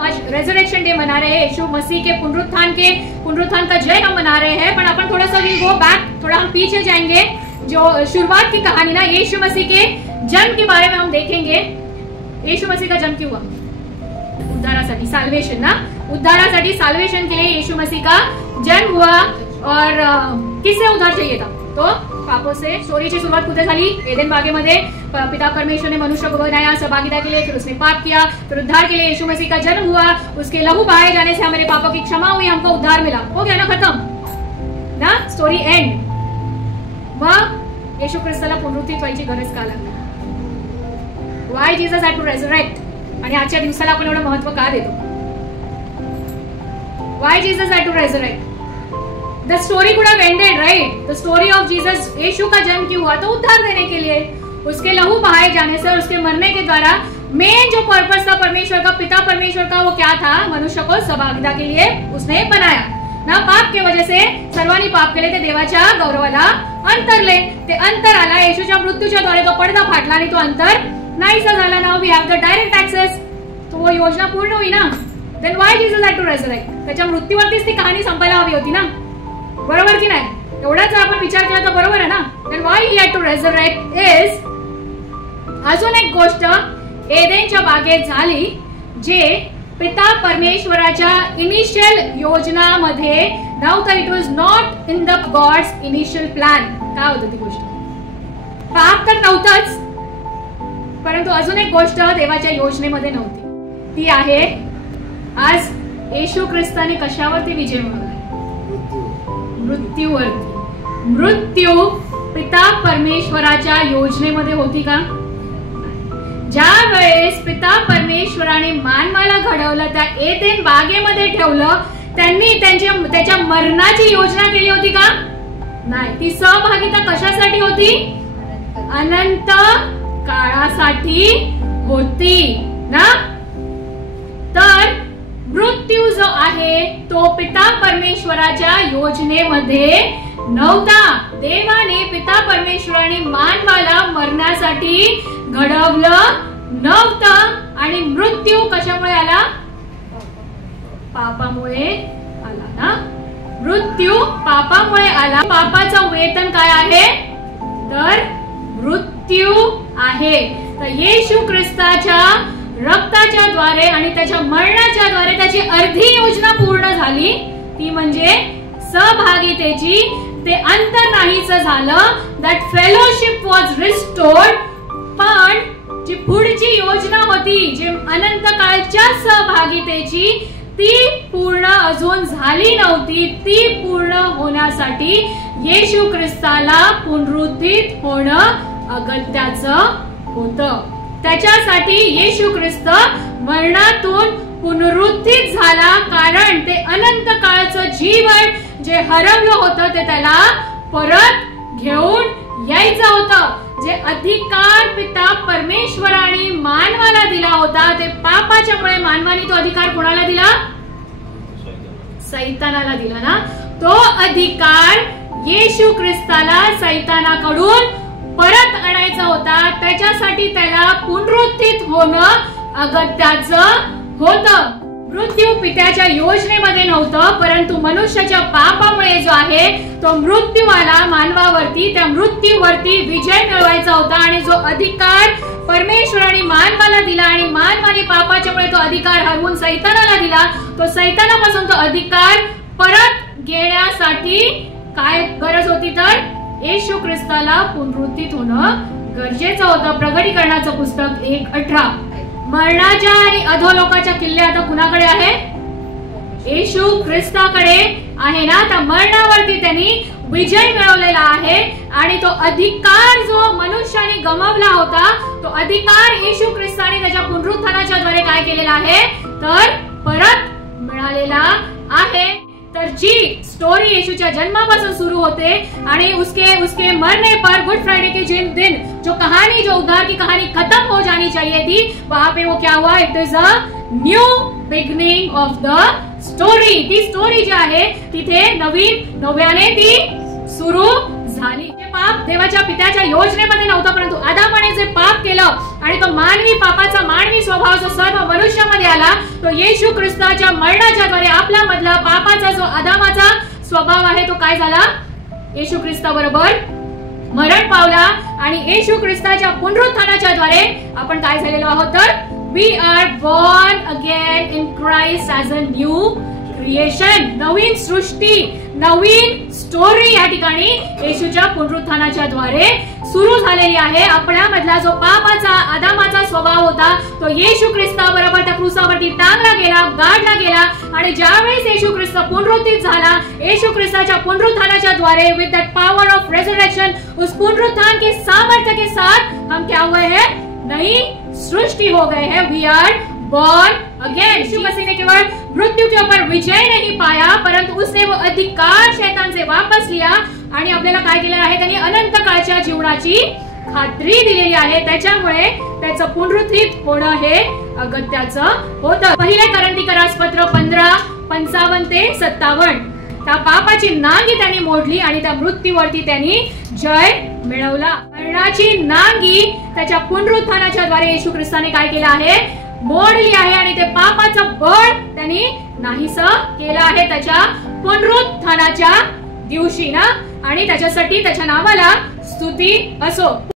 आज resurrection day मना रहे हैं, यीशु मसीह के पुनरुत्थान का जय हम मना रहे हैं। पर अपन थोड़ा सा विल गो बैक, थोड़ा हम पीछे जाएंगे। जो शुरुआत की कहानी ना, यीशु मसीह के जन्म के बारे में हम देखेंगे। यीशु मसीह का जन्म क्यों हुआ? उद्धारासाठी, साल्वेशन ना, उद्धारासाठी, साल्वेशन के लिए यीशु मसीह का जन्म हुआ। और किससे उद्धार चाहिए था? तो पापों से। स्टोरीची सुरुवात कुठे झाली? एदेन बागेमध्ये पिता परमेश्वर ने मनुष्य को बनाया सहभागिता के लिए, फिर उसने पाप किया, फिर उद्धार के लिए यीशु मसीह का जन्म हुआ। उसके लहू बहाए जाने से हमारे पापों की क्षमा हुई, हमको उद्धार मिला। हो गया ना, खत्म ना, स्टोरी एंड। मग येशू ख्रिस्ताला पुनरुत्थित व्हायची गरज का लागली? Why Jesus had to resurrect? आणि आजच्या दिवसाला आपण एवढं महत्व का देतो? Why Jesus had to resurrect? The story could have ended, right? The story of Jesus, यीशु का जन्म क्यों हुआ? तो उद्धार देने के लिए, उसके लहू बहाए जाने से और उसके मरने के द्वारा मेन जो पर्पस था परमेश्वर का, पिता परमेश्वर का, वो क्या था? मनुष्य को सहभागिता के लिए उसने बनाया ना। पाप के वजह से सर्वांनी पाप केले, ते देवाच्या गौरवाला अंतरले, ते अंतर आला। येशूच्या मृत्यूच्या द्वारे तो पडदा फाटला आणि तो अंतर नाहीसा झाला। Now we have the direct access, तो वो योजना पूर्ण हुई ना। Then why Jesus had to resurrect? त्याच्या मृत्यूवरतीच ती कहाणी संपायला हवी होती ना, बरोबर की नाही? एवढाच आपण विचार केला तर बरोबर आहे ना। Then why he had to resurrect is, अजून एक गोष्ट एदेनच्या बागेत झाली, जे पिता परमेश्वराच्या इनिशियल योजनामध्ये नव्हतं। It was not in the gods initial plan. काय होतं ती गोष्ट? पाप तर नव्हतंच, परंतु अजून एक गोष्ट देवाच्या योजनेमध्ये नव्हती। ती आहे, आज येशू ख्रिस्ताने कशावरती विजय मिळवला? मृत्यूवरती। मृत्यू पिता परमेश्वराच्या योजनेमध्ये होती का? ज्या वेळेस पिता परमेश्वराने मानवाला घडवलं, त्या एदेन बागेमध्ये ठेवलं, त्यांनी त्याच्या मरणाची योजना केली होती का? नाही। ती सहभागिता कशासाठी होती? अनंत काळासाठी होती ना। तर मृत्यू जो आहे तो पिता परमेश्वराच्या योजनेमध्ये नव्हता। देवाने, पिता परमेश्वराने मानवाला मरण्यासाठी घडवलं नव्हतं। आणि मृत्यू कशामुळे आला? पापामुळे आला ना। मृत्यू पापामुळे आला। पापाचं वेतन काय आहे? तर मृत्यू आहे। तर येशू ख्रिस्ताच्या रक्ताच्या द्वारे आणि त्याच्या मरणाच्या द्वारे त्याची अर्धी योजना पूर्ण झाली, ती म्हणजे सहभागितेची। ते अंतर नाहीच झालं, दॅट फेलोशिप वॉज रिस्टोर्ड। पण जी पुढची योजना होती, जी अनंत काळच्या सहभागितेची, ती पूर्ण अजून झाली नव्हती। ती पूर्ण होण्यासाठी येशू ख्रिस्ताला पुनरुत्थित होणं अगत्याचं होतं। त्याच्यासाठी येशू ख्रिस्त मरणातून पुनरुत्थित झाला, कारण ते अनंत काळचं जीवन जे हरवलं होतं ते त्याला परत घेऊन यायचं होतं। जे अधिकार पिता परमेश्वराने मानवाला दिला होता, ते पापाच्यामुळे मानवाने तो अधिकार कोणाला दिला? सैतानाला दिला ना। तो अधिकार येशू ख्रिस्ताला सैतानाकडून परत आणायचा होता। त्याच्यासाठी त्याला पुनरुत्थित होणं अगत्याचं होतं। मृत्यू पित्याच्या योजनेमध्ये नव्हतं, परंतु मनुष्याच्या पापामुळे जो आहे तो मृत्यू आला मानवावरती। त्या मृत्यूवरती विजय मिळवायचा होता। आणि जो अधिकार परमेश्वराने मानवाला दिला आणि मानवाने पापाच्यामुळे तो अधिकार हरवून सैतानाला दिला, तो सैतानापासून तो अधिकार परत घेण्यासाठी काय गरज होती? तर येशू ख्रिस्ताला पुनरुत्थित होणं गरजेचं होतं। प्रकटीकरणाचं पुस्तक 1:18, मरणाच्या आणि अधोलोकाच्या किल्ले आता कुणाकडे आहे? येशू ख्रिस्ताकडे आहे ना। त्या मरणावरती त्यांनी विजय मिळवलेला आहे। आणि तो अधिकार जो मनुष्याने गमावला होता, तो अधिकार येशू ख्रिस्ताने त्याच्या पुनरुत्थानाच्या द्वारे काय केलेला आहे? तर परत मिळालेला आहे। तर जी स्टोरी येशूच्या जन्मापासून सुरू होते आणि उसके मरने पर गुड फ्राइडे के दिन जो कहानी, जो उद्धार की कहानी खत्म हो जानी चाहिए थी, वहां पे वो क्या हुआ? It is a new beginning of the story. ती स्टोरी जी आहे तिथे नव्याने ती सुरू झाली. पाप देवाच्या पित्याच्या योजनेमध्ये नव्हतं, परंतु आदामाने जे पाप केलं आणि तो मानवी पापाचा मानवी स्वभाव जो सर्व मनुष्यामध्ये आला, तो येशू ख्रिस्ताच्या मरणाच्या द्वारे आपल्या मधला पापाचा जो आदामाचा स्वभाव आहे तो काय झाला, येशू ख्रिस्ताबरोबर मरण पावला. आणि येशू ख्रिस्ताच्या पुनरुत्थानाच्या द्वारे आपण काय झालेलो आहोत, तर we are born again in Christ as a new creation. नवीन सृष्टी, नवीन स्टोरी या ठिकाणी येशूच्या पुनरुत्थानाच्या द्वारे सुरू झालेली आहे. आपल्यामधला जो पापाचा आदामाचा स्वभाव होता तो येशू ख्रिस्ताबरोबर त्या क्रूसावरती टांगला गेला, गाडला गेला. आणि ज्यावेळेस येशू ख्रिस्त पुनरुत्थित झाला, येशू ख्रिस्ताच्या पुनरुत्थानाच्या द्वारे विद दैट पावर ऑफ रेजरेक्शन, उस पुनरुत्थान के सामर्थ्य के साथ हम क्या हुए हैं, नई सृष्टि हो गए हैं. We are born again. Yeshu Masih ने केवल मृत्यु के ऊपर विजय नहीं पाया, परंतु उसने वो अधिकार शैतान से वापस लिया आणि आपल्याला काय केलं आहे, त्यांनी अनंत काळच्या जीवनाची खात्री दिलेली आहे. त्याच्यामुळे त्याचं पुनरुत्थित होणं हे अगत्याचं होतं. पहिले कोरिंथीकरास पत्र 15:55 ते 57. त्या पापाची नांगी त्यांनी मोडली आणि त्या मृत्यूवरती त्यांनी जय मिळवला. मरणाची नांगी त्याच्या पुनरुत्थानाच्या द्वारे येशू ख्रिस्ताने काय केलं आहे, मोडली आहे. आणि ते पापाचं बळ त्यांनी नाहीसं केलं आहे त्याच्या पुनरुत्थानाच्या दिवशी ना. आणि त्याच्यासाठी त्याच्या नावाला स्तुती असो.